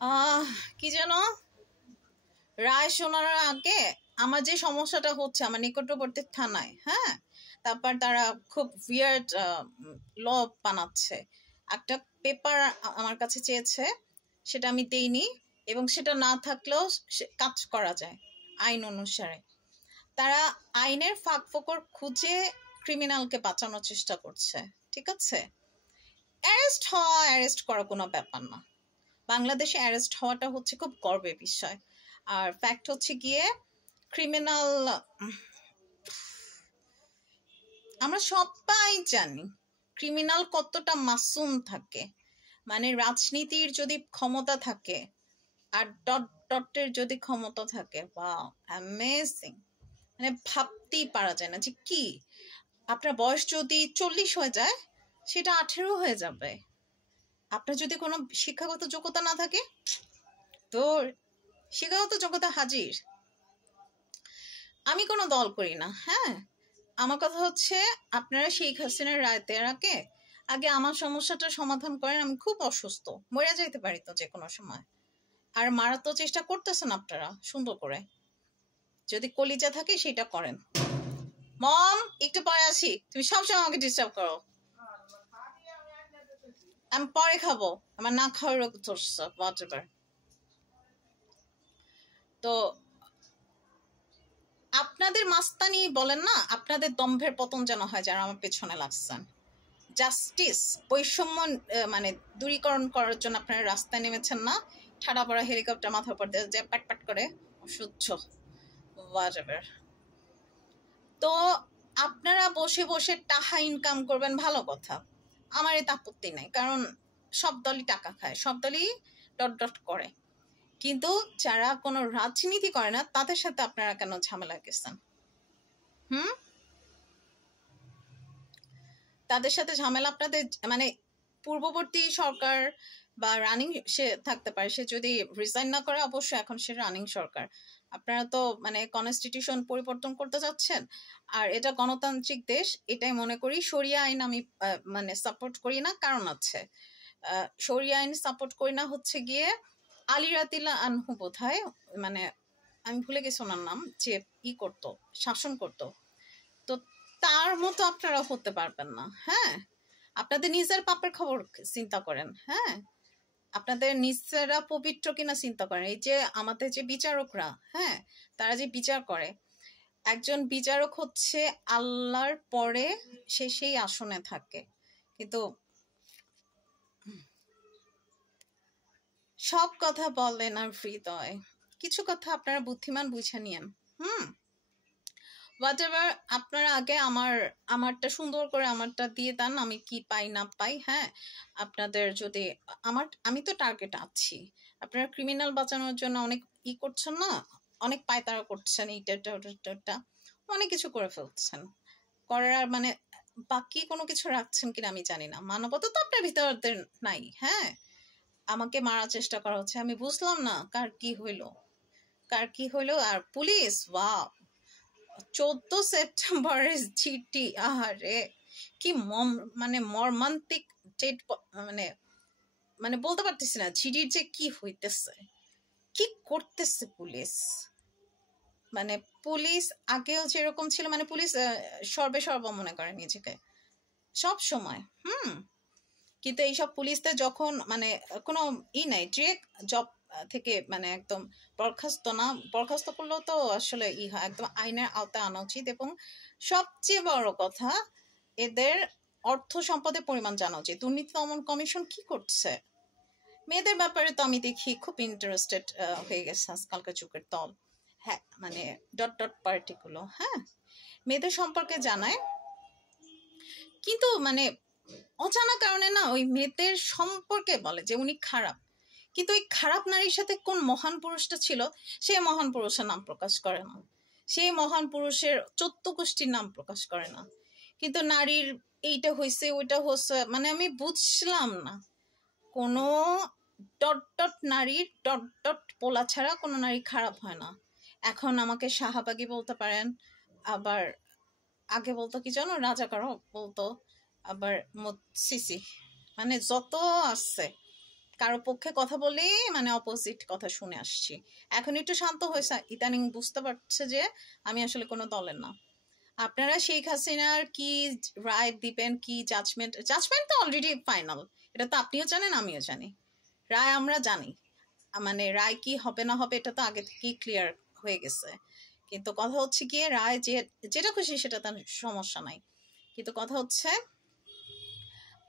আহ কি যেন রায় শোনার আগে আমার যে সমস্যাটা হচ্ছে আমার নিকটবর্তী থানায়, হ্যাঁ, তারপর তারা খুব উইয়ার্ড ল বানাচ্ছে। একটা পেপার আমার কাছে চেয়েছে, সেটা আমি দেইনি, এবং সেটা না থাকলেও কাজ করা যায় আইন অনুসারে। তারা আইনের ফাঁক ফোকর খুঁজে ক্রিমিনালকে বাঁচানোর চেষ্টা করছে। ঠিক আছে, অ্যারেস্ট করা কোনো ব্যাপার না। বাংলাদেশে অ্যারেস্ট হওয়াটা হচ্ছে খুব গর্বের বিষয়। আর ফ্যাক্ট হচ্ছে গিয়ে ক্রিমিনাল, আমরা সবাই জানি ক্রিমিনাল কতটা মাসুম থাকে। মানে রাজনীতির যদি ক্ষমতা থাকে আর ডটের যদি ক্ষমতা থাকে, ওয়াও অ্যামেজিং। মানে ভাবতেই পারা যায় না যে কি আপনার বয়স যদি 40 হয়ে যায় সেটা 18 হয়ে যাবে। আপনার যদি কোনো শিক্ষাগত যোগ্যতা না থাকে তো শিক্ষাগত যোগ্যতা হাজির। আমি কোনো দল করি না, হ্যাঁ। আমার কথা হচ্ছে আপনারা শেখ হাসিনার রায় দেওয়ার আগে আমার সমস্যাটা সমাধান করেন। আমি খুব অসুস্থ, মরে যাইতে পারি তো যে কোনো সময়। আর মারার তো চেষ্টা করতেছেন আপনারা সুন্দর করে, যদি কলিজা থাকে সেটা করেন। মম একটু পরে আসি, তুমি সবসময় আমাকে ডিস্টার্ব করো। আমি পরে খাবো, আমার না খাওয়ার রোগ ধরছে হোয়াটএভার। তো আপনাদের মাস্তানি বলেন না, আপনাদের দম্ভের পতন যেন হয় যারা আমার পেছনে লাগছেন। জাস্টিস বৈষম্য মানে দূরীকরণ করার জন্য আপনারা রাস্তায় নেমেছেন না, ঠাডা পড়া হেলিকপ্টার মাথার উপর দিয়ে যে প্যাট প্যাট করে অসহ্য হোয়াটএভার। তো আপনারা বসে বসে টাকা ইনকাম করবেন, ভালো কথা, আমার এতে আপত্তি নাই, কারণ সব দলই টাকা খায়, সব দলই ডট ডট করে। কিন্তু যারা কোনো রাজনীতি করে না তাদের সাথে আপনারা কেন ঝামেলা গেছেন? তাদের সাথে ঝামেলা আপনাদের, মানে পূর্ববর্তী সরকার বা রানিং সে থাকতে পারে, সে যদি রিজাইন না করে, অবশ্যই এখন সে রানিং সরকার। আপনারা তো মানে কনস্টিটিউশন পরিবর্তন করতে যাচ্ছেন, আর এটা গণতান্ত্রিক দেশ, এটাই মনে করি। শরিয়া আইন আমি মানে সাপোর্ট করি না, কারণ আছে। শরিয়া আইন সাপোর্ট করি না হচ্ছে গিয়ে আলী রাতিল্লাহ আনহু বোধহয়, মানে আমি ভুলে গেছি ওনার নাম, যে করতো, শাসন করতো। তো তার মতো আপনারা হতে পারবেন না, হ্যাঁ। আপনাদের নিজের পাপের খবর চিন্তা করেন, হ্যাঁ। আপনাদের নিজেরা পবিত্র কিনা চিন্তা করেন। এই যে আমাদের যে বিচারকরা, হ্যাঁ, তারা যে বিচার করে, একজন বিচারক হচ্ছে আল্লাহর পরে সে সেই আসনে থাকে। কিন্তু সব কথা বলেন আর হৃদয়, কিছু কথা আপনারা বুদ্ধিমান বুঝে নিয়েন। হোয়াটএভার, আপনারা আগে আমারটা সুন্দর করে আমারটা দিয়ে দেন, আমি কি পাই না পাই। হ্যাঁ, আপনাদের যদি আমি তো টার্গেট আছি। আপনারা ক্রিমিনাল বাঁচানোর জন্য অনেক করছেন না, অনেক পায়তারা করছেন, এইটা অনেক কিছু করে ফেলছেন। করার মানে বাকি কোনো কিছু রাখছেন কিনা আমি জানি না। মানবতা তো আপনার ভিতরে নাই, হ্যাঁ। আমাকে মারার চেষ্টা করা হচ্ছে, আমি বুঝলাম না কার কি হইলো। আর পুলিশ, ওয়াও, 14 সেপ্টেম্বরের চিঠি, আহারে কি মানে মর্মান্তিক ডেট। মানে মানে বলতে পারতেছি না চিঠির যে কি হইতেছে, কি করতেছে পুলিশ। মানে পুলিশ আগেও যেরকম ছিল, মানে পুলিশ সর্ব মনে করে নিজেকে সব সময়, কিন্তু এইসব পুলিশদের যখন মানে কোনো নাই, ডিরেক্ট জব থেকে মানে একদম বরখাস্ত করলেও তো আসলে হয়, একদম আইনের আওতায় আনা উচিত। এবং সবচেয়ে বড় কথা, এদের অর্থ সম্পদের পরিমাণ জানা উচিত। দুর্নীতি দমন কমিশন কি করছে? মেয়েদের ব্যাপারে তো আমি দেখি খুব ইন্টারেস্টেড হয়ে গেছে আজকালকার যুগের দল, হ্যাঁ, মানে ডট ডট পার্টিগুলো, হ্যাঁ, মেয়েদের সম্পর্কে জানায়, কিন্তু মানে অজানা কারণে না ওই মেয়েদের সম্পর্কে বলে যে উনি খারাপ। কিন্তু ওই খারাপ নারীর সাথে কোন মহান পুরুষটা ছিল, সেই মহান পুরুষের নাম প্রকাশ করে না, সেই মহান পুরুষের 14 গোষ্ঠীর নাম প্রকাশ করে না। কিন্তু নারীর এইটা হয়েছে ওইটা হয়েছে, মানে আমি বুঝলাম না, কোনো ডট ডট নারীর ডট ডট পোলা ছাড়া কোনো নারী খারাপ হয় না। এখন আমাকে শাহবাগী বলতে পারেন, আবার আগে বলতো কি জানো, রাজাকারও বলতো, আবার সিসি, মানে যত আছে কারো পক্ষে কথা বলে মানে অপোজিট কথা শুনে আসছি। এখন একটু শান্ত হয়েছে, ইদানিং বুঝতে পারছে যে আমি আসলে কোনো দলের না। আপনারা শেখ হাসিনার কি রায় দিবেন, কি জাজমেন্ট তো অলরেডি ফাইনাল, এটা তো আপনিও জানেন আমিও জানি, রায় আমরা জানি, মানে রায় কি হবে না হবে এটা তো আগে থেকেই ক্লিয়ার হয়ে গেছে। কিন্তু কথা হচ্ছে গিয়ে রায় যেটা খুশি সেটা তার সমস্যা নাই, কিন্তু কথা হচ্ছে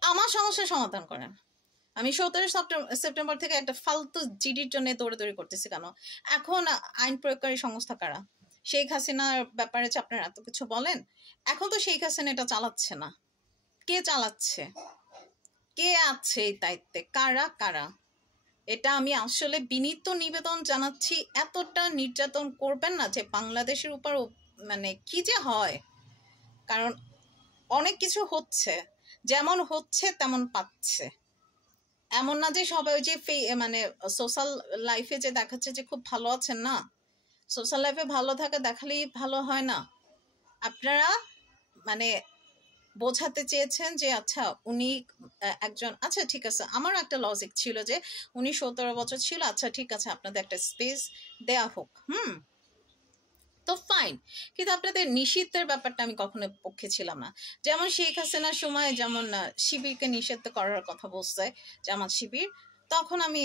আমার সমস্যার সমাধান করেন। আমি 17 সেপ্টেম্বর থেকে একটা ফালতু জিডির জন্য দৌড়াদৌড়ি করতেছি কেন? এখন আইন প্রয়োগকারী সংস্থা কারা? শেখ হাসিনার ব্যাপারে যে আপনারা এত কিছু বলেন, এখন তো শেখ হাসিনা এটা চালাচ্ছে না। কে চালাচ্ছে? কে আছে এই দায়িত্বে? কারা কারা? এটা আমি আসলে বিনীত নিবেদন জানাচ্ছি, এতটা নির্যাতন করবেন না যে বাংলাদেশের উপর মানে কি যে হয়। কারণ অনেক কিছু হচ্ছে, যেমন হচ্ছে তেমন পাচ্ছে। এমন না যে সবাই ওই যে মানে সোশ্যাল লাইফে যে দেখাচ্ছে যে খুব ভালো আছেন, না, সোশ্যাল লাইফে ভালো থাকা দেখালেই ভালো হয় না। আপনারা মানে বোঝাতে চেয়েছেন যে আচ্ছা উনি একজন, আচ্ছা ঠিক আছে, আমারও একটা লজিক ছিল যে উনি 17 বছর ছিল, আচ্ছা ঠিক আছে আপনাদের একটা স্পেস দেয়া হোক, তো ফাইন। কিন্তু আপনাদের নিষিদ্ধের ব্যাপারটা আমি কখনো পক্ষে ছিলাম না। যেমন শেখ হাসিনার সময় যেমন শিবিরকে নিষিদ্ধ করার কথা বলছে জামাত শিবির, তখন আমি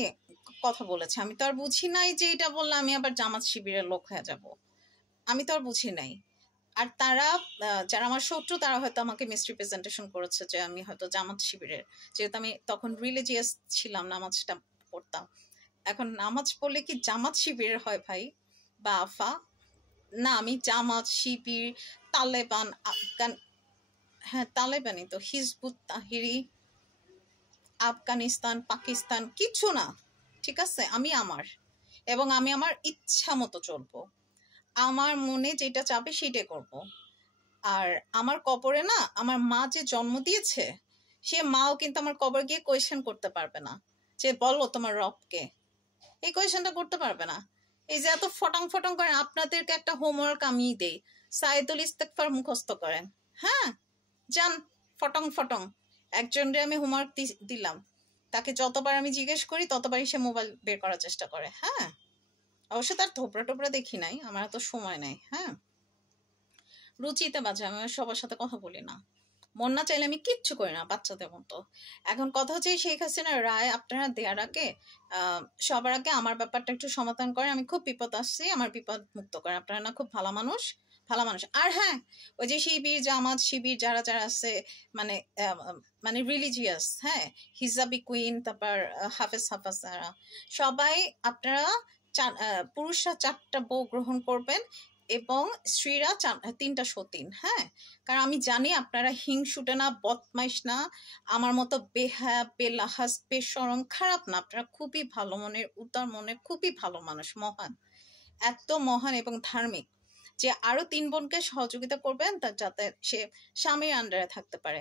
কথা বলেছি, আমি তো আর বুঝি নাই যে এটা বললে আমি আবার জামাত শিবিরের লোক হয়ে যাব, আমি তো আর বুঝি নাই। আর তারা যারা আমার শত্রু তারা হয়তো আমাকে মিসরিপ্রেজেন্টেশন করেছে যে আমি হয়তো জামাত শিবিরের, যেহেতু আমি তখন রিলিজিয়াস ছিলাম, নামাজটা পড়তাম। এখন নামাজ পড়লে কি জামাত শিবিরের হয় ভাই বা আফা? না, আমি জামাত শিবির তালেবান আফগান, হ্যাঁ তালেবানই তো, হিজবুত তাহরির আফগানিস্তান পাকিস্তান কিছু না, ঠিক আছে? আমি আমার, এবং আমি আমার ইচ্ছা মতো চলবো, আমার মনে যেটা চাবে সেটাই করব। আর আমার কবরে না আমার মা যে জন্ম দিয়েছে, সে মাও কিন্তু আমার কবর গিয়ে কোয়েশ্চেন করতে পারবে না যে বলো তোমার রবকে, এই কোয়েশ্চেনটা করতে পারবে না। এই যে এত ফটাং ফটাং করেন, আপনাদেরকে একটা হোমওয়ার্ক আমি দেই, সাইদুল ইস্তেগফার মুখস্থ করেন। হ্যাঁ, যান ফটং ফটং, একজনরে আমি হোমওয়ার্ক দিলাম, তাকে যতবার আমি জিজ্ঞেস করি ততবারই সে মোবাইল বের করার চেষ্টা করে। হ্যাঁ, অবশ্য তার থোপড়া টোপড়া দেখি নাই, আমার এত সময় নাই। হ্যাঁ, রুচিতে বাজে, আমি সবার সাথে কথা বলি না, মন না চাইলে আমি কিচ্ছু করি না, বাচ্চাদের মতো। এখন কথা হচ্ছে শেখ হাসিনার রায় আপনারা দেওয়ার আগে সবার আগে আমার ব্যাপারটা একটু সমাধান করেন। আমি খুব বিপদ আসছি, আমার বিপদ মুক্ত করেন। আপনারা না খুব ভালো মানুষ, ভালো মানুষ। আর হ্যাঁ, ওই যে শিবির জামাত শিবির যারা যারা আছে, মানে মানে রিলিজিয়াস, হ্যাঁ, হিজাবি কুইন, তারপর হাফেজ যারা, সবাই আপনারা পুরুষরা 4টা বউ গ্রহণ করবেন এবং স্ত্রীরা 3টা সতীন। হ্যাঁ, কারণ আমি জানি আপনারা হিংসুটে না, বদমাইশ না, আমার মতো বেহায়া বেলাহাজ বেশরম খারাপ না, আপনারা খুবই ভালো মনের উদার মনের খুবই ভালো মানুষ, মহান, এত মহান এবং ধার্মিক যে আরো 3 বোনকে সহযোগিতা করবেন যাতে সে স্বামীর আন্ডারে থাকতে পারে।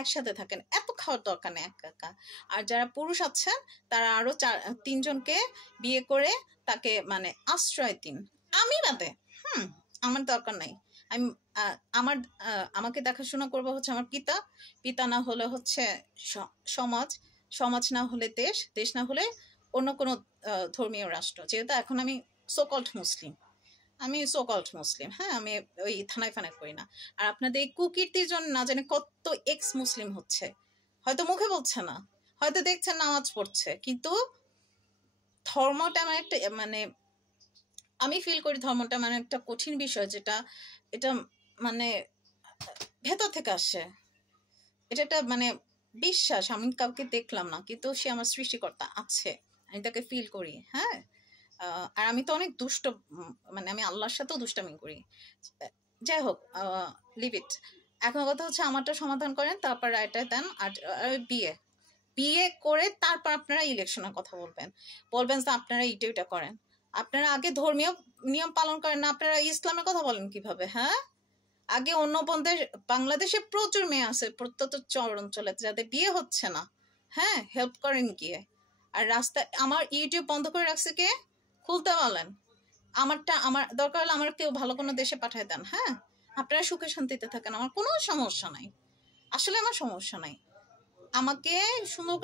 একসাথে থাকেন, এত খাওয়ার দরকার নেই একা একা। আর যারা পুরুষ আছেন তারা আরো 3 জনকে বিয়ে করে তাকে মানে আশ্রয় দিন, আমি বাদে। আমার দরকার নাই। আমি আমার আমাকে দেখাশোনা করবো হচ্ছে আমার পিতা, পিতা না হলে হচ্ছে সমাজ, সমাজ না হলে দেশ, দেশ না হলে অন্য কোনো ধর্মীয় রাষ্ট্র। যেহেতু এখন আমি সোকল্ড মুসলিম, হ্যাঁ, আমি ওই থানায় ফানায় করি না। আর আপনাদের এই কুকীর্তির জন্য না জানি কত এক্স মুসলিম হচ্ছে, হয়তো মুখে বলছে না, হয়তো দেখছেন নামাজ পড়ছে, কিন্তু ধর্মটা আমার একটা মানে আমি ফিল করি ধর্মটা মানে একটা কঠিন বিষয়, যেটা এটা মানে ভেতর থেকে আসে, এটা একটা মানে বিশ্বাস। আমি কাউকে দেখলাম না, কিন্তু সে আমার সৃষ্টিকর্তা আছে, আমি তাকে ফিল করি। হ্যাঁ, আর আমি তো অনেক দুষ্ট, মানে আমি আল্লাহর সাথেও দুষ্টামি করি। যাই হোক, লিভ ইট। এখন কথা হচ্ছে আমারটা সমাধান করেন, তারপর রায়টা দেন। আর বিয়ে বিয়ে করে তারপর আপনারা ইলেকশনের কথা বলবেন, বলবেন যে আপনারা এটা করেন। আপনারা আগে ধর্মীয় নিয়ম পালন করেন না, আপনারা ইসলামের কথা বলেন কিভাবে? হ্যাঁ, আগে অন্য বন্ধের, বাংলাদেশে প্রচুর মেয়ে আছে প্রত্যন্ত চর অঞ্চলে যাদের বিয়ে হচ্ছে না, হ্যাঁ, হেল্প করেন গিয়ে। আর রাস্তায় আমার ইউটিউব বন্ধ করে রাখছে কে? খুলতে বলেন। আমারটা আমার দরকার হলে আমার কেউ ভালো কোনো দেশে পাঠায় দেন। হ্যাঁ, আপনারা সুখে শান্তিতে থাকেন, আমার কোনো সমস্যা নাই, আসলে আমার সমস্যা নাই। আমাকে সুন্দর